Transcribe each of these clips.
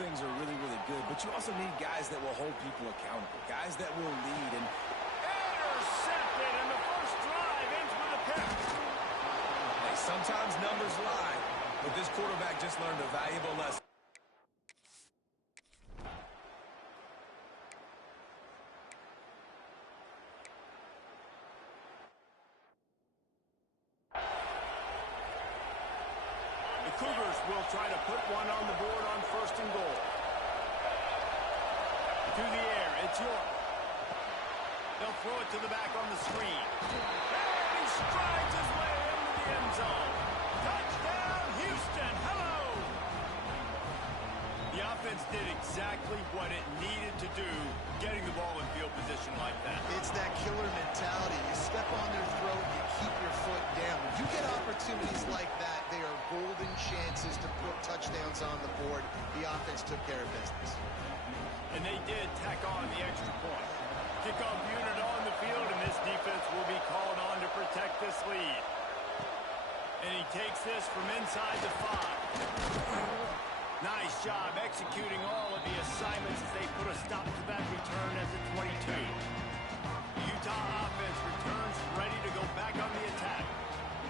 things are really, really good, but you also need guys that will hold people accountable, guys that will lead. And intercepted, and the first drive ends with a pick. Hey, sometimes numbers lie, but this quarterback just learned a valuable lesson. The Cougars will try to put one on the board on 1st and goal. To the air, it's York. They'll throw it to the back on the screen. And he strides his way into the end zone. Touchdown, Houston! Hello! The offense did exactly what it needed to do, getting the ball in field position like that. It's that killer mentality. You step on their throat, you keep your foot down. When you get opportunities like that, they are golden chances to put touchdowns on the board. The offense took care of business. And they did tack on the extra point. Kickoff unit on the field, and this defense will be called on to protect this lead. And he takes this from inside the 5. Nice job executing all of the assignments as they put a stop to that return at the 22. The Utah offense returns ready to go back on the attack.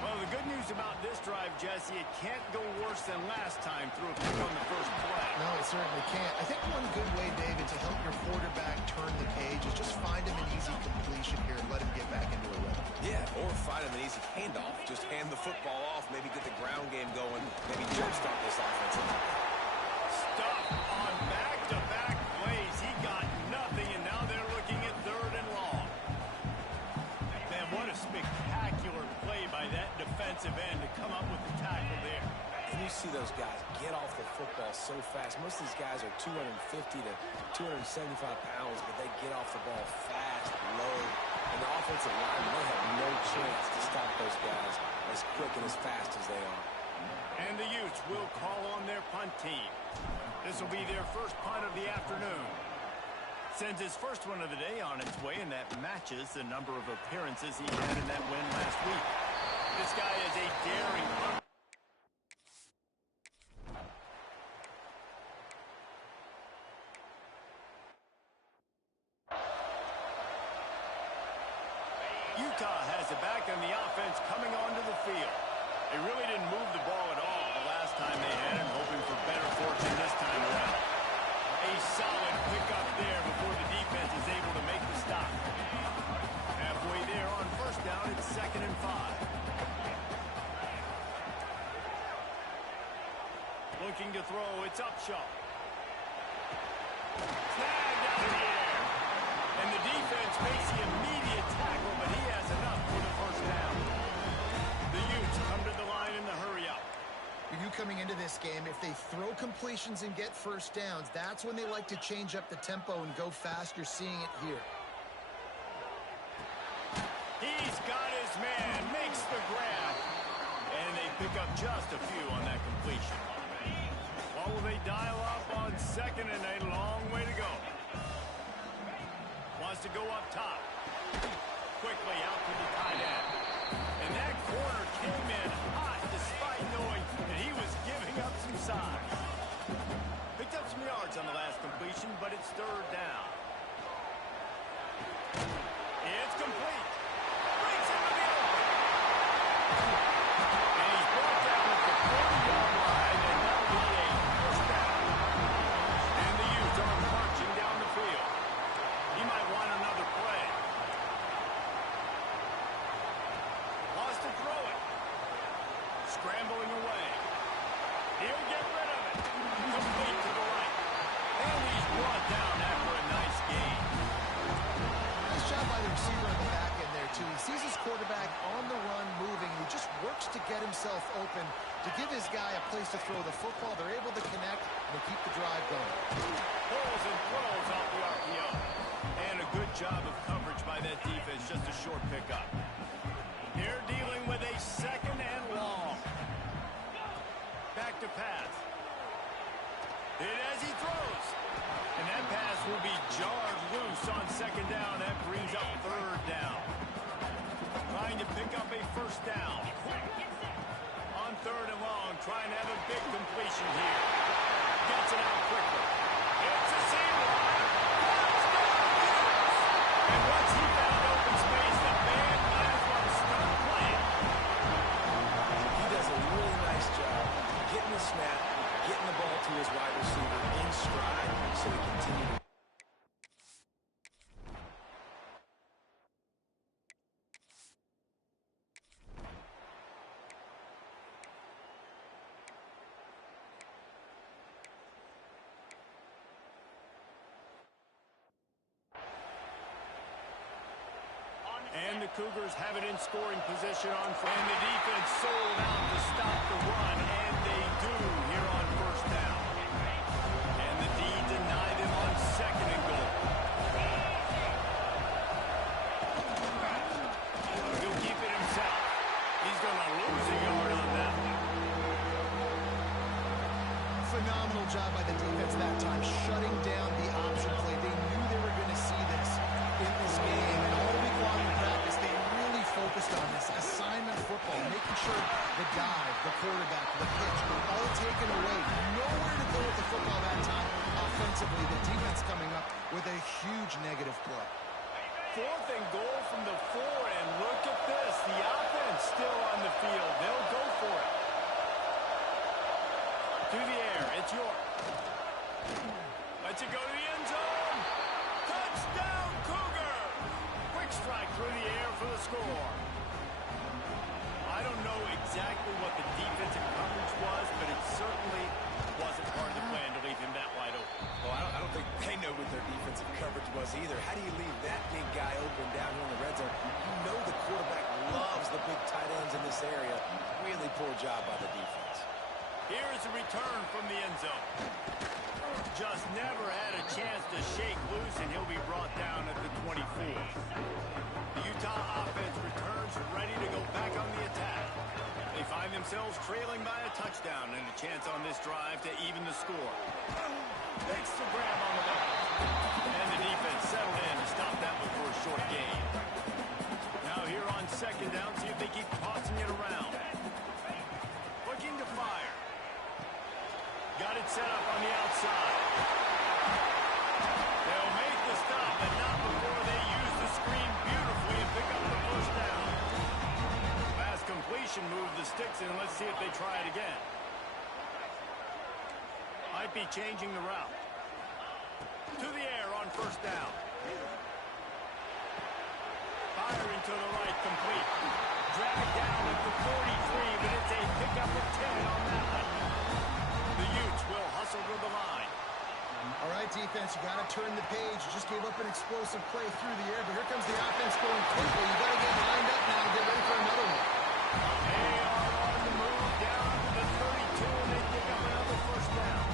Well, the good news about this drive, Jesse, it can't go worse than last time through a pick on the first play. No, it certainly can't. I think one good way, David, to help your quarterback turn the page is just find him an easy completion here and let him get back into a rhythm. Yeah, or find him an easy handoff. Just hand the football off, maybe get the ground game going, maybe jumpstart this offensive line. Stuff on back-to-back plays. He got nothing, and now they're looking at 3rd and long. Man, what a spectacular play by that defensive end to come up with the tackle there. And you see those guys get off the football so fast. Most of these guys are 250 to 275 pounds, but they get off the ball fast, low. And the offensive line, they have no chance to stop those guys as quick and as fast as they are. And the Utes will call on their punt team. This will be their first punt of the afternoon. Sends his first one of the day on its way, and that matches the number of appearances he had in that win last week. This guy is a daring punter. Utah has it back, and the offense coming onto the field. They really didn't move the ball at all the last time they had it, hoping for better fortune this time around. A solid pickup there before the defense is able to make the stop. Halfway there on 1st down, it's 2nd and 5. Looking to throw, it's Upshaw. Tagged out of the air. And the defense makes the immediate tackle, but he has enough for the 1st down. The Utes come to the line in the hurry-up. You coming into this game, if they throw completions and get 1st downs, that's when they like to change up the tempo and go fast. You're seeing it here. He's got his man, makes the grab. And they pick up just a few on that completion. What will they dial up on 2nd and a long way to go? Wants to go up top. Quickly out to the tight end. And that corner came in hot despite knowing that he was giving up some size. Picked up some yards on the last completion, but it's 3rd down. It's complete. Brings him to the open. And he's brought down at the 40-yard line, and that'll be a 1st down. And the Utes are marching down the field. He might want another play. Lost to throw it. Scrambling away. He'll get rid of it. Complete to the right. And he's brought down after a nice gain. Nice job by the receiver on the back end there, too. He sees his quarterback on the run moving. He just works to get himself open to give his guy a place to throw the football. They're able to connect and to keep the drive going. Pulls and throws off the RPO. And a good job of coverage by that defense. Just a short pickup. They're dealing with a 2nd and long. Back to pass. Hit as he throws. And that pass will be jarred loose on 2nd down. That brings up 3rd down. Trying to pick up a 1st down. On 3rd and long, trying to have a big completion here. Gets it out quickly. his wide receiver in stride so he continued to. And the Cougars have it in scoring position on front. And the defense sold out to stop the run, and they do here on first down. And the D denied him on second and goal. He'll keep it himself. He's going to lose a yard on that one. Phenomenal job by the defense that time, shutting down the option play. They knew they were going to see this in this game, and all week long in practice, they really focused on this assignment football, making sure the dive, the quarterback, the pitch, all taken away. Nowhere to go with the football that time. Offensively, the defense coming up with a huge negative play. 4th and goal from the 4, and look at this. The offense still on the field. They'll go for it. To the air, it's York. Lets it go to the end zone. Touchdown, Cougar! Quick strike through the air for the score. I don't know exactly what the defensive coverage was, but it certainly wasn't part of the plan to leave him that wide open. Well, I don't think they know what their defensive coverage was either. How do you leave that big guy open down here in the red zone? You know the quarterback loves the big tight ends in this area. Really poor job by the defense. Here's a return from the end zone. Just never had a chance to shake loose, and he'll be brought down at the 24. The Utah offense returns ready to go back on the attack. They find themselves trailing by a touchdown and a chance on this drive to even the score. Makes the grab on the left. And the defense settled in to stop that one for a short gain. Now here on second down, see if they keep tossing it around. Looking to fire. Got it set up on the outside. They'll make the stop, but not before they use the screen beautifully and pick up the first down. Pass completion moved the sticks in. Let's see if they try it again. Might be changing the route. To the air on first down. Firing to the right, complete. Dragged down at the 43, but it's a pickup of 10 on that one. The Utes will hustle to the line. All right, defense, you got to turn the page. You just gave up an explosive play through the air, but here comes the offense going quickly. You got to get lined up now and get ready for another one. They are on the move down to the 32, and they pick up another first down.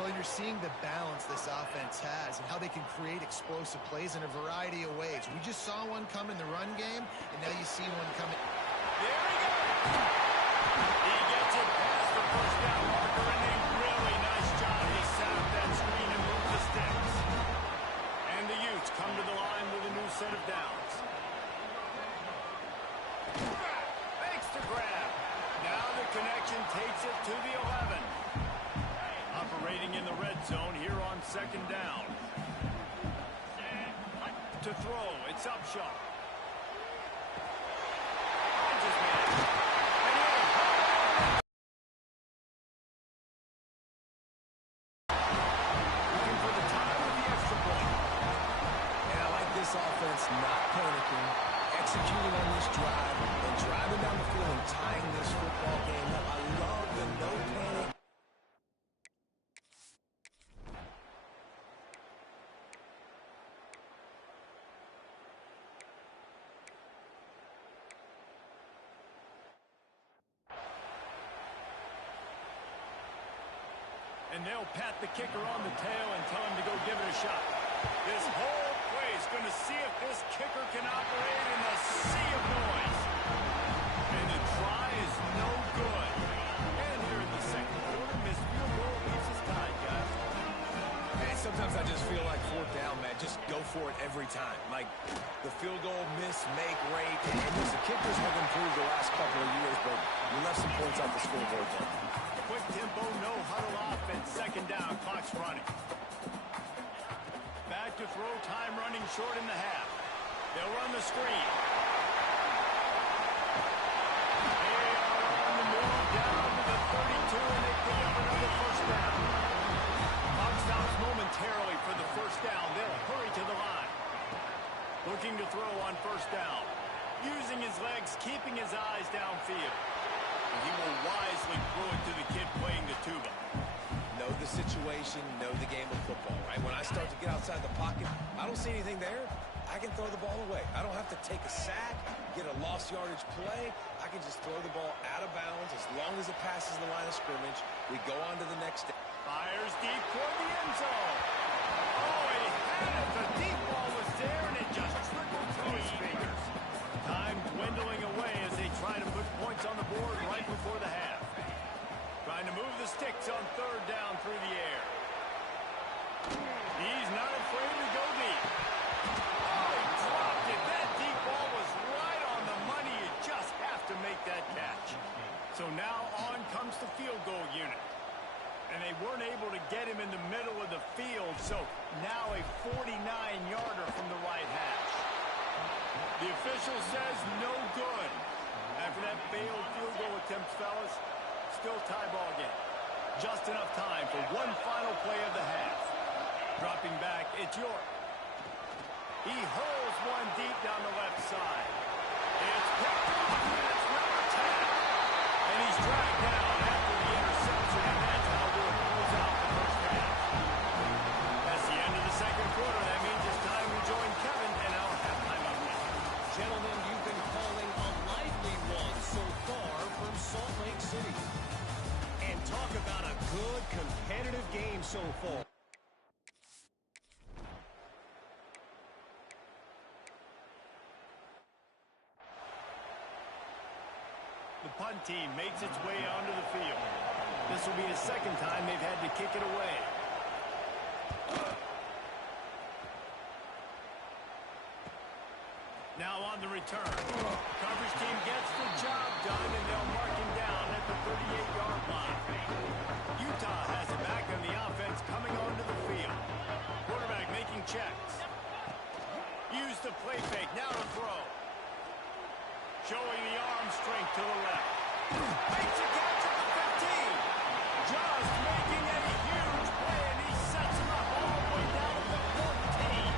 Well, you're seeing the balance this offense has and how they can create explosive plays in a variety of ways. We just saw one come in the run game, and now you see one coming. There he goes. He gets it past the first down marker, and a really nice job to set up that screen and move the sticks. And the Utes come to the line with a new set of downs. Makes the grab. Now the connection takes it to the 11. Operating in the red zone here on second down. To throw, it's Upshaw. Looking for the time with the extra point. And I like this offense not panicking, executing on this drive, and driving down the field and tying this football game up. I love the no panic. And they'll pat the kicker on the tail and tell him to go give it a shot. This whole play is going to see if this kicker can operate in a sea of noise. And the try is no good. And here in the second quarter, missed field goal leaves us tied, guys. Hey, sometimes I just feel like fourth down, man. Just go for it every time. Like the field goal miss, make rate. And listen, kickers have improved the last couple of years, but we left some points off the scoreboard there. Quick tempo, no huddle offense. Second down, clock's running. Back to throw, time running short in the half. They'll run the screen. They are on the move down to the 32, and they pick up another first down. situation, know the game of football, right? When I start to get outside the pocket, I don't see anything there. I can throw the ball away. I don't have to take a sack, get a lost yardage play. I can just throw the ball out of bounds as long as it passes the line of scrimmage. We go on to the next step. Fires deep toward the end zone. Oh, he had it. The deep ball was there, and it just trickled through his fingers. Time dwindling away as they try to put points on the board right before the half. Trying to move the sticks on third down through the air. He's not afraid to go deep. Oh, he dropped it. That deep ball was right on the money. You just have to make that catch. So now on comes the field goal unit. And they weren't able to get him in the middle of the field, so now a 49-yarder from the right hash. The official says no good. After that failed field goal attempt, fellas, still tie ball game. Just enough time for one final play of the half. Dropping back, it's York. He hurls one deep down the left side. It's picked up, and it's number 10. And he's dragged down after the interception, and that's how we'll close out the first half. That's the end of the second quarter. That means it's time to join Kevin and our halftime update. Gentlemen, you've been calling a lively one so far from Salt Lake City. And talk about a good competitive game so far. The punt team makes its way onto the field. This will be the second time they've had to kick it away. Now on the return. Coverage team gets the job done, and they'll mark him down at the 38-yard line. Utah has it back on the offense coming onto the field. Quarterback making checks. Use the play fake. Now to throw. Showing the arm strength to the left. Makes a catch at the 15. Just making a huge play, and he sets him up all the way down to the 14.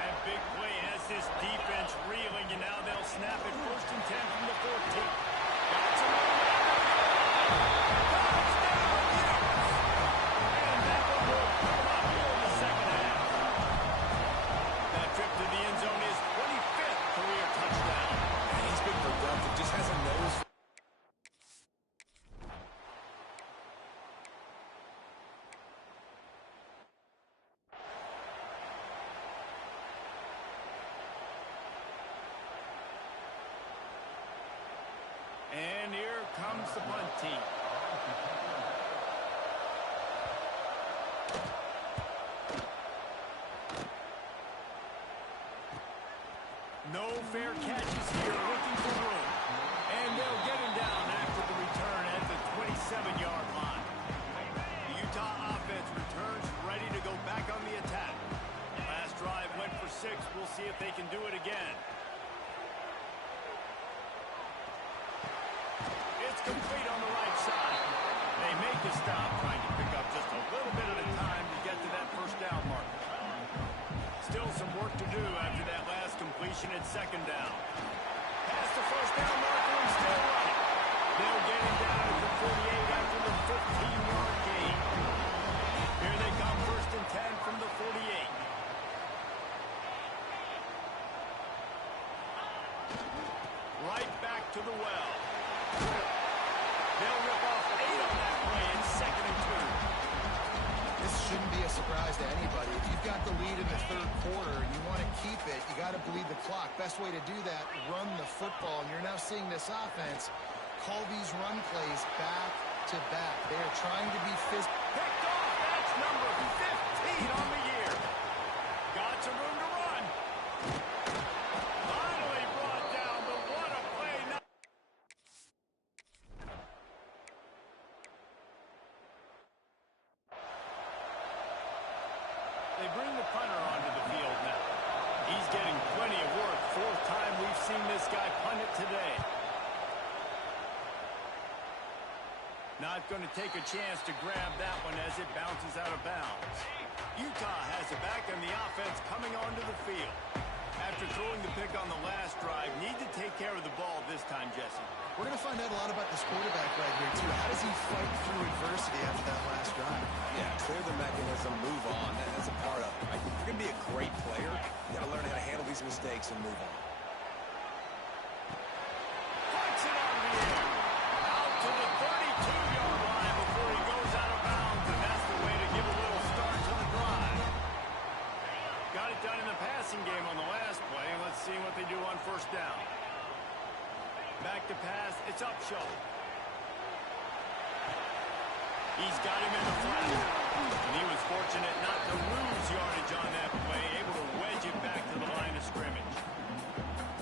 That big play has this defense reeling, and now they'll snap it 1st and 10 from the 14. That's a move. Touchdown, Utes! And that one will come up here in the second half. That trip to the end zone is 25th career touchdown. He's been productive, just has a nose. And here comes the punt team. No fair catches here, looking for room. And they'll get him down after the return at the 27-yard line. The Utah offense returns ready to go back on the attack. Last drive went for 6. We'll see if they can do it again. It's complete on the right side. They make the stop, trying to pick up just a little bit at a time to get to that first down marker. Still some work to do after that last completion at second down. Past the first down marker and still running. They'll get him down at the 48 after the 15-yard gain. Here they come, 1st and 10 from the 48. Right back to the well. They'll rip off 8 on that play in 2nd and 2. This shouldn't be a surprise to anybody. If you've got the lead in the third quarter and you want to keep it, you got to bleed the clock. Best way to do that, run the football. And you're now seeing this offense call these run plays back to back. They are trying to be physical. Picked off. That's number 15 on the year. Got some room to run. Finally brought down, but what a play. They bring the punter onto the field now. He's getting plenty of work. 4th time we've seen this guy punt it today. Not going to take a chance to grab that one as it bounces out of bounds. Utah has it back, and the offense coming onto the field. After throwing the pick on the last drive, need to take care of the ball this time, Jesse. We're going to find out a lot about this quarterback right here, too. How does he fight through adversity after that last drive? Yeah, clear the mechanism, move on. That's a part of it. Right? If you're going to be a great player, you got to learn how to handle these mistakes and move on. Puts it on the air. Out to the 32-yard line before he goes out of bounds, and that's the way to give a little start to the drive. Got it done in the passing game on the last play, and let's see what they do on first down. Back to pass. It's Upshaw. He's got him in the flat. And he was fortunate not to lose yardage on that play, able to wedge it back to the line of scrimmage.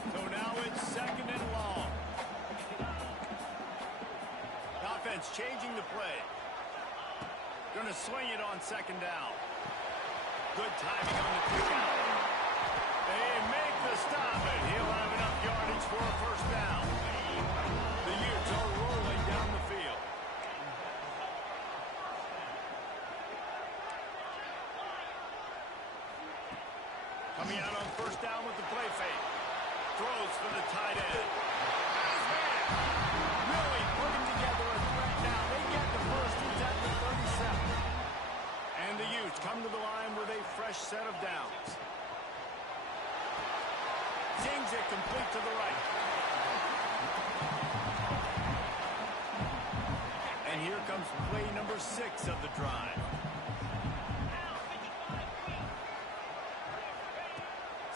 So now it's second and long. Offense changing the play. Going to swing it on second down. Good timing on the kick out. They make the stop, and he'll have enough yardage for a first down. The Utes are rolling down the field. Coming out on first down with the play fake. Throws for the tight end. Really putting together a threat now. They get the first. He's at the 37. And the Utes come to the line with a fresh set of downs. Zings it complete to the right. And here comes play number 6 of the drive.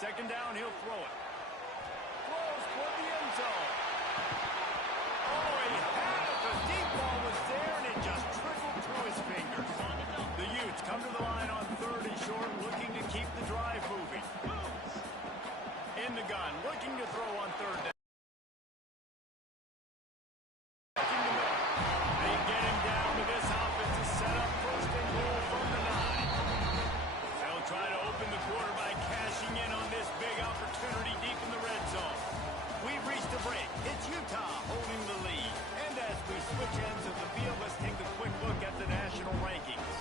Second down, he'll throw it. Throws for the end zone. Oh, he had it. The deep ball was there, and it just trickled through his fingers. The Utes come to the line on third and short, looking to keep the drive moving. In the gun, looking to throw on third down. They get him down to this offense to set up first and goal from the 9. They'll try to open the quarter by cashing in on this big opportunity deep in the red zone. We've reached a break. It's Utah holding the lead. And as we switch ends of the field, let's take a quick look at the national rankings.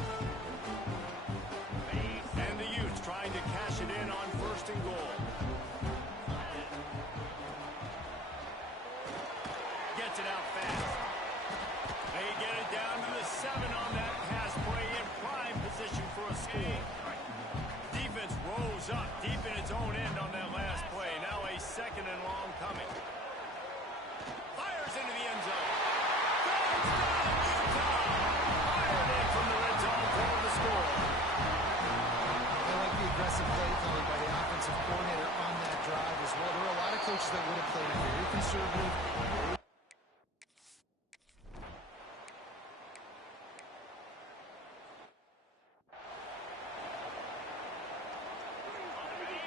And the Utes trying to cash it in on first and goal. Gets it out fast. They get it down to the 7 on that pass play in prime position for a score. Defense rose up deep in its own end on that last play. Now a second and long coming. Fires into the end zone. Touchdown, Utah! Fired in from the red zone for the score. I like the aggressive play calling by the offensive coordinator on that drive as well. There are a lot of coaches that would have played it very conservative.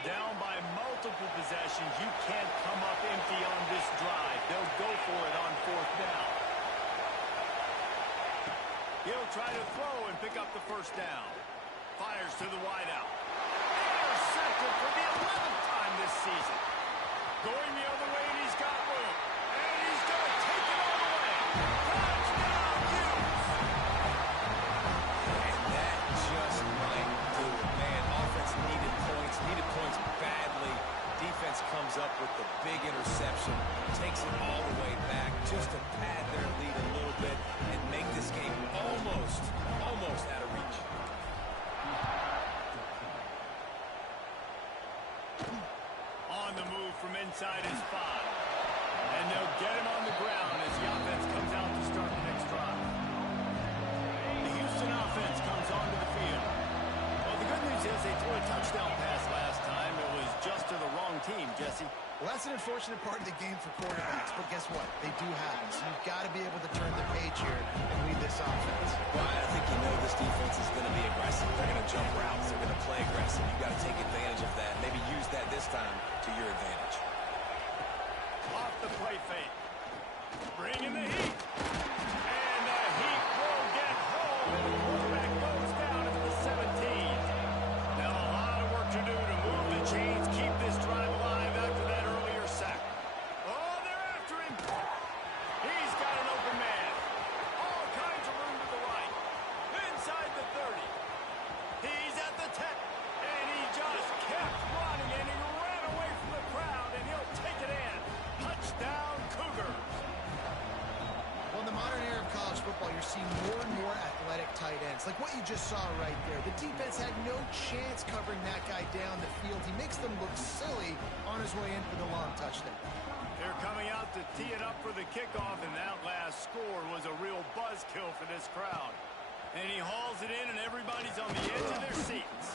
Down by multiple possessions. You can't come up empty on this drive. They'll go for it on fourth down. He'll try to throw and pick up the first down. Fires to the wideout. Intercepted for the 11th time this season. Going the other way, and he's got room. And he's going to take it all the way. Touchdown, Utes! And that just might do it. Man, offense needed points badly. Defense comes up with the big interception, takes it all the way back just to pad their lead a little bit and make this game almost out of reach. On the move from inside his 5. And they'll get him on the ground as the offense comes out to start the next drive. The Houston offense comes onto the field. Well, the good news is they threw a touchdown pass last time. It was just to the wrong team, Jesse. Well, that's an unfortunate part of the game for quarterbacks, but guess what? They do have it. So you've got to be able to turn the page here and lead this offense. Well, I think you know this defense is going to be aggressive. They're going to jump routes. They're going to play aggressive. You've got to take advantage of that. Maybe use that this time to your advantage. Off the play fake. Bring in the heat. And the heat will get home. And the quarterback goes down at the 17. Now a lot of work to do to move the chains, keep this drive alive after that earlier sack. Oh, they're after him. He's got an open man. All kinds of room to the right. Inside the 30. He's at the 10. And he just kept running, and he ran away from the crowd, and he'll take it in. Touchdown, Cougars. Well, in the modern era of college football, you're seeing more and more athletic tight ends. defense, like what you just saw right there. The defense had no chance covering that guy down the field. He makes them look silly on his way in for the long touchdown. They're coming out to tee it up for the kickoff, and that last score was a real buzzkill for this crowd. And he hauls it in, and everybody's on the edge of their seats.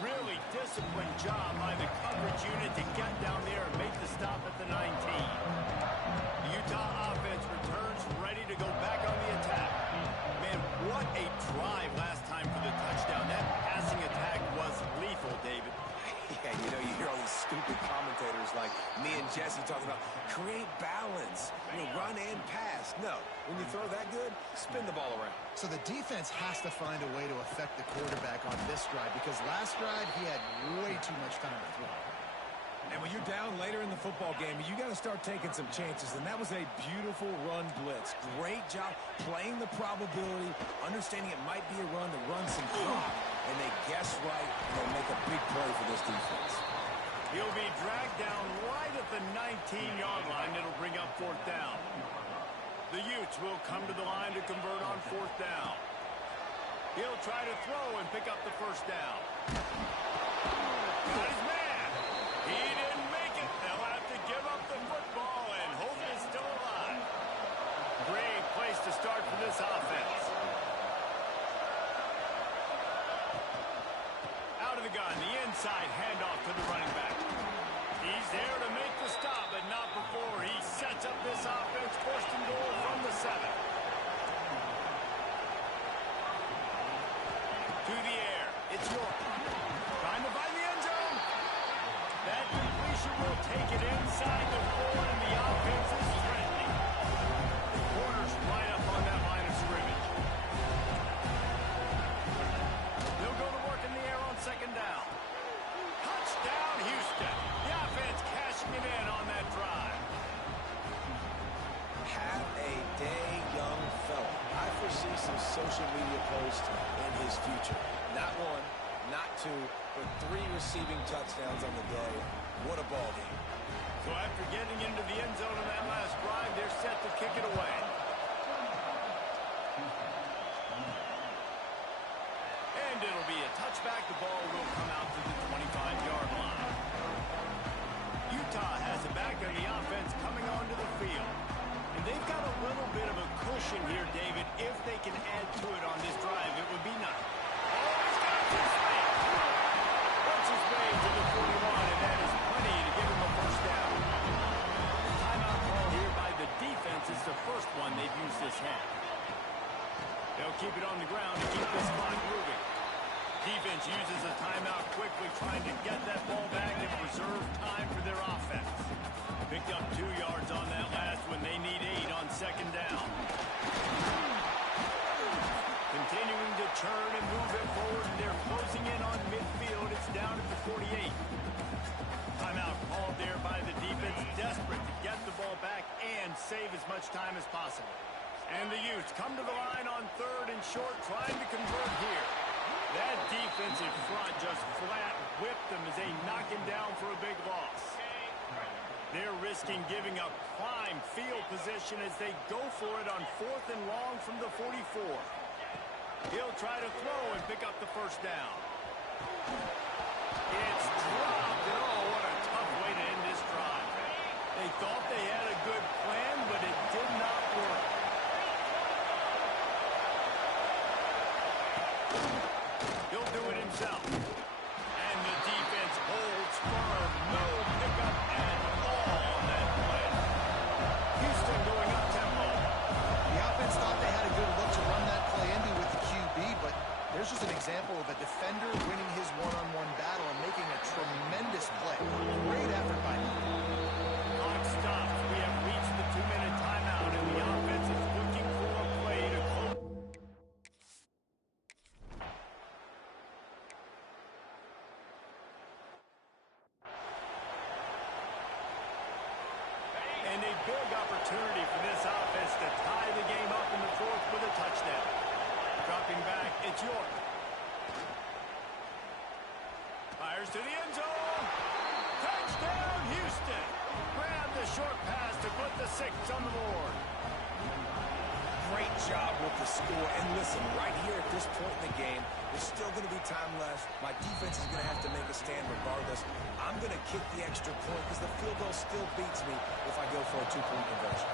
Really disciplined job by the coverage unit to get down there and make the stop at the 19. The Utah offense returns ready to go back on the attack. Man, what a drive last time for the touchdown. That passing attack was lethal, David. Yeah, you know, you hear all these stupid commentators like me and Jesse talking about create balance, run and pass. No, when you throw that good, spin the ball around. So the defense has to find a way to affect the quarterback on this drive because last drive he had way too much time to throw. And when you're down later in the football game, you got to start taking some chances. And that was a beautiful run blitz. Great job playing the probability, understanding it might be a run to run some clock. And they guess right, and they'll make a big play for this defense. He'll be dragged down right at the 19-yard line. It'll bring up fourth down. The Utes will come to the line to convert on fourth down. He'll try to throw and pick up the first down. Got his man. He didn't make it. They'll have to give up the football, and Holden is still alive. Great place to start for this offense. Out of the gun, the inside handoff to the running back. He's there to make the stop, but not before he sets up this offense. First and goal from the 7. To the air. It's York. Trying to find the end zone. That completion will take it inside the 4, and the offense is threatening. The corners right up on that line of scrimmage. They'll go to work in the air on second down. Touchdown, Houston. The offense cashing it in on that drive. Have a day, young fella. I foresee some social media posts in his future. Not 1, not 2, but 3 receiving touchdowns on the day. What a ball game. So after getting into the end zone on that last drive, they're set to kick it away. And it'll be a touchback. The ball will come out to the 25-yard line. Utah has it back on the offense coming onto the field. And they've got a little bit of a cushion here, David. If they can add to it on this drive, it would be nice. Oh, he's got his way. Works his way to the 41, and that is plenty to give him a first down. The timeout call here by the defense is the first one they've used this half. They'll keep it on the ground to keep this clock moving. Defense uses a timeout quickly, trying to get that ball back and preserve time for their offense. Picked up 2 yards on that last one. They need 8 on second down. Continuing to turn and move it forward. They're closing in on midfield. It's down at the 48. Timeout called there by the defense, desperate to get the ball back and save as much time as possible. And the Utes come to the line on 3rd and short, trying to convert here. That defensive front just flat whipped them as they knock him down for a big loss. They're risking giving up prime field position as they go for it on 4th and long from the 44. He'll try to throw and pick up the first down. It's dropped, and oh, what a tough way to end this drive. They thought they had a good plan, but it did not work. He'll do it himself. And the defense holds firm. No pickup at all on that play. Houston going up tempo. The offense thought they had a good look to run that play into with the QB, but there's just an example of a defender winning his one-on-one battle and making a tremendous play. Great effort by him. Clock stops. We have reached the 2-minute timeout, and the offense is looking for a play to close. And a big opportunity for this offense to tie the game up in the 4th with a touchdown. Dropping back, it's York. Fires to the end zone. Touchdown, Houston. Grab the short pass to put the 6 on the board. Great job with the score. And listen, right here at this point in the game, there's still going to be time left. My defense is going to have to make a stand regardless. I'm going to kick the extra point because the field goal still beats me if I go for a two-point conversion.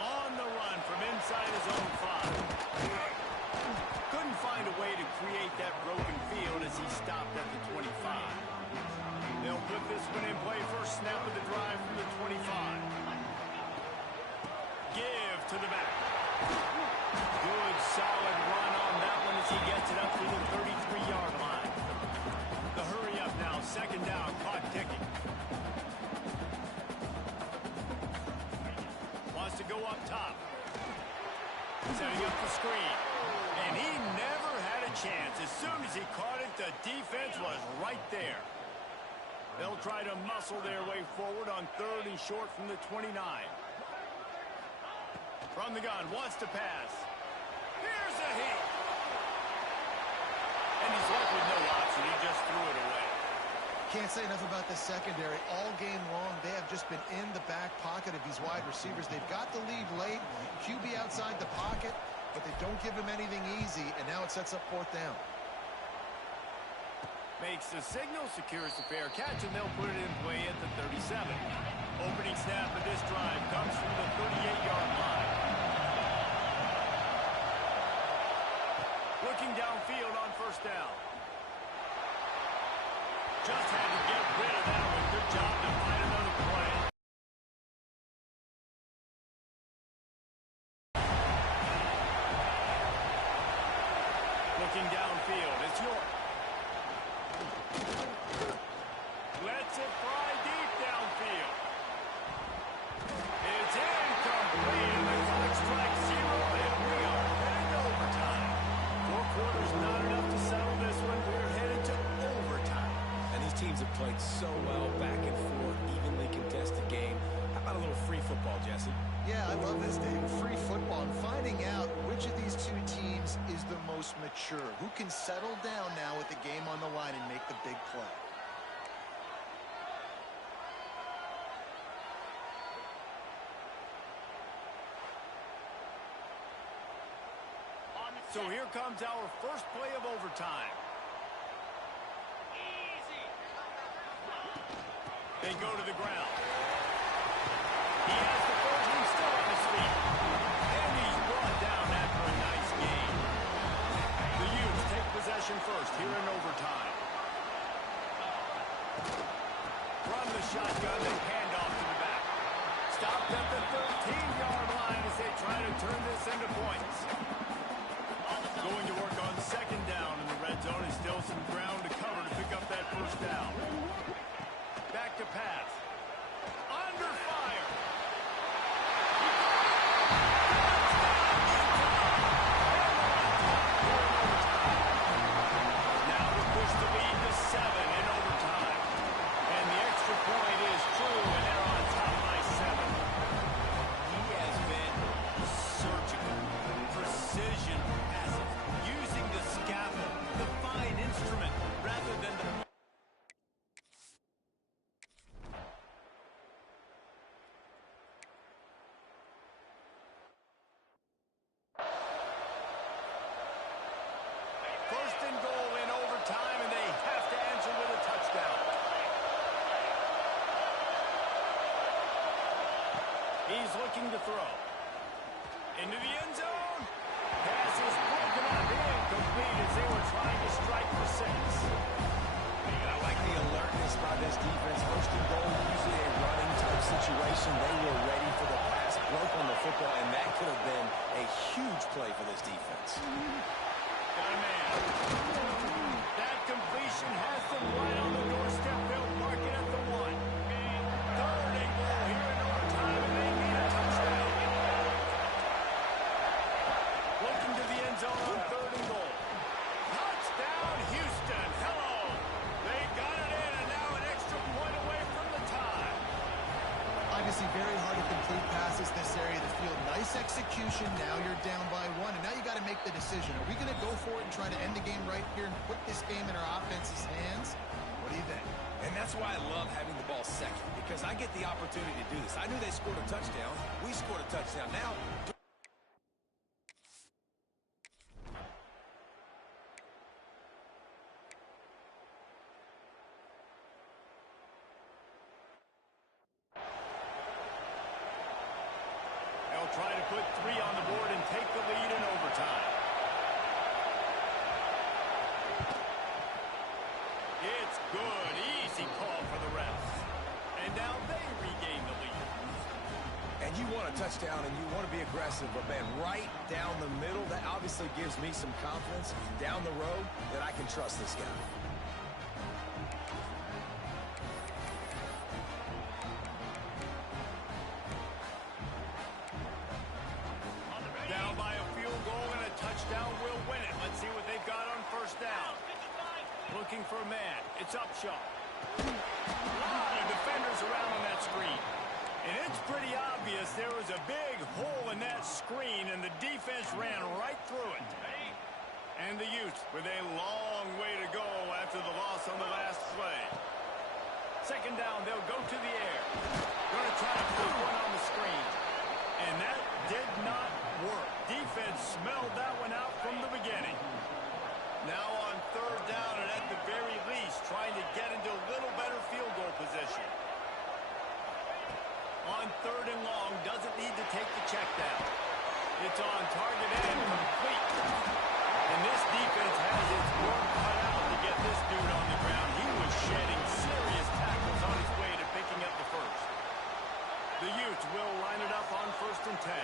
On the run from inside his own 5. Couldn't find a way to create that broken field as he stopped at the 25. They'll put this one in play. First snap of the drive from the 25. Give to the back. Good, solid run on that one as he gets it up to the 33-yard line. The hurry up now, second down, clock ticking. Wants to go up top. Setting up the screen. And he never had a chance. As soon as he caught it, the defense was right there. They'll try to muscle their way forward on 3rd and short from the 29. From the gun, wants to pass. Here's a hit. And he's left with no option. He just threw it away. Can't say enough about the secondary. All game long, they have just been in the back pocket of these wide receivers. They've got the lead late. QB outside the pocket, but they don't give him anything easy, and now it sets up 4th down. Makes the signal, secures the fair catch, and they'll put it in play at the 37. Opening snap of this drive comes from the 38-yard line. Looking downfield on 1st down. Just had to get rid of that one. Good job to find another play. Looking downfield, it's York. Lets it fly deep downfield. It's incomplete, and the clock strikes 0, and we are headed to overtime. 4 quarters not enough to settle this one. We're headed to overtime. And these teams have played so well, back and forth, evenly contested game. How about a little free football, Jesse? Yeah, I love this, David. Free football and finding out which of these two teams is the most mature. Who can settle down now with the game on the line and make the big play. So here comes our first play of overtime. They go to the ground. He has the first, he's still on his feet. And he's brought down after a nice gain. The Utes take possession first here in overtime. From the shotgun, they hand off to the back. Stopped at the 13-yard line as they try to turn this into points. Going to work on 2nd down in the red zone. Is still some ground to cover to pick up that 1st down. Back to pass. Under fire. Now we push the lead to 7 in overtime. And the extra point is true, and they're on top by 7. He has been surgical, precision passing, using the scaffold, the fine instrument, rather than the... First and goal in overtime, and they have to answer with a touchdown. He's looking to throw. Into the end zone. Pass is broken up, incomplete as they were trying to strike for 6. I like the alertness by this defense. First and goal, usually a running type situation. They were ready for the pass, broke on the football, and that could have been a huge play for this defense. Got a man. That completion has them right on the doorstep. They'll mark it at the 1. 3rd and goal here in overtime, and they need a touchdown. Looking to the end zone on 3rd and goal. Touchdown, Houston. Hello. They got it in, and now an extra point away from the tie. Obviously very hard to complete passes this area of the field. Nice execution. Now you're down by 1, and now you got to make the decision. Are we going to go for it and try to end the game right here and put this game in our offense's hands? What do you think? And that's why I love having the ball second, because I get the opportunity to do this. I knew they scored a touchdown. We scored a touchdown. Now, they'll try to put 3 on the board and take the lead in overtime. It's good. Easy call for the refs. And now they regain the lead. and you want a touchdown and you want to be aggressive, but, man, right down the middle, that obviously gives me some confidence down the road that I can trust this guy. Down by a field goal and a touchdown will win it. Let's see what they've got on first down. Looking for a man. It's Upshaw. A lot of defenders around on that screen. And it's pretty obvious there was a big hole in that screen, and the defense ran right through it. And the Utes with a long way to go after the loss on the last play. Second down, they'll go to the air. Going to try to put one on the screen. And that did not work. Defense smelled that one out from the beginning. Now on third down, and at the very least, trying to get into a little better field goal position. On third and long, doesn't need to take the check down. It's on target and complete. And this defense has its work cut out to get this dude on the ground. He was shedding serious tackles on his way to picking up the first. The Utes will line it up on 1st and 10.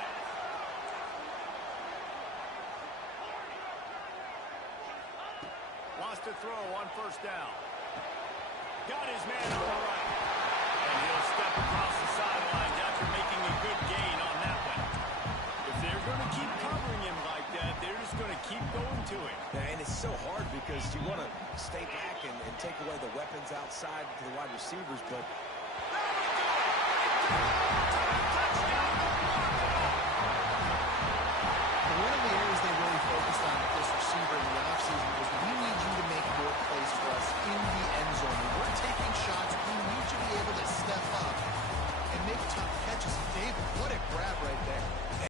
Lost a throw on first down. Got his man on the right. And he'll step across the sidelines after making a good gain on that one. If they're going to keep covering him like that, they're just going to keep going to him. Yeah, and it's so hard because you want to stay back and take away the weapons outside to the wide receivers, but... Touchdown!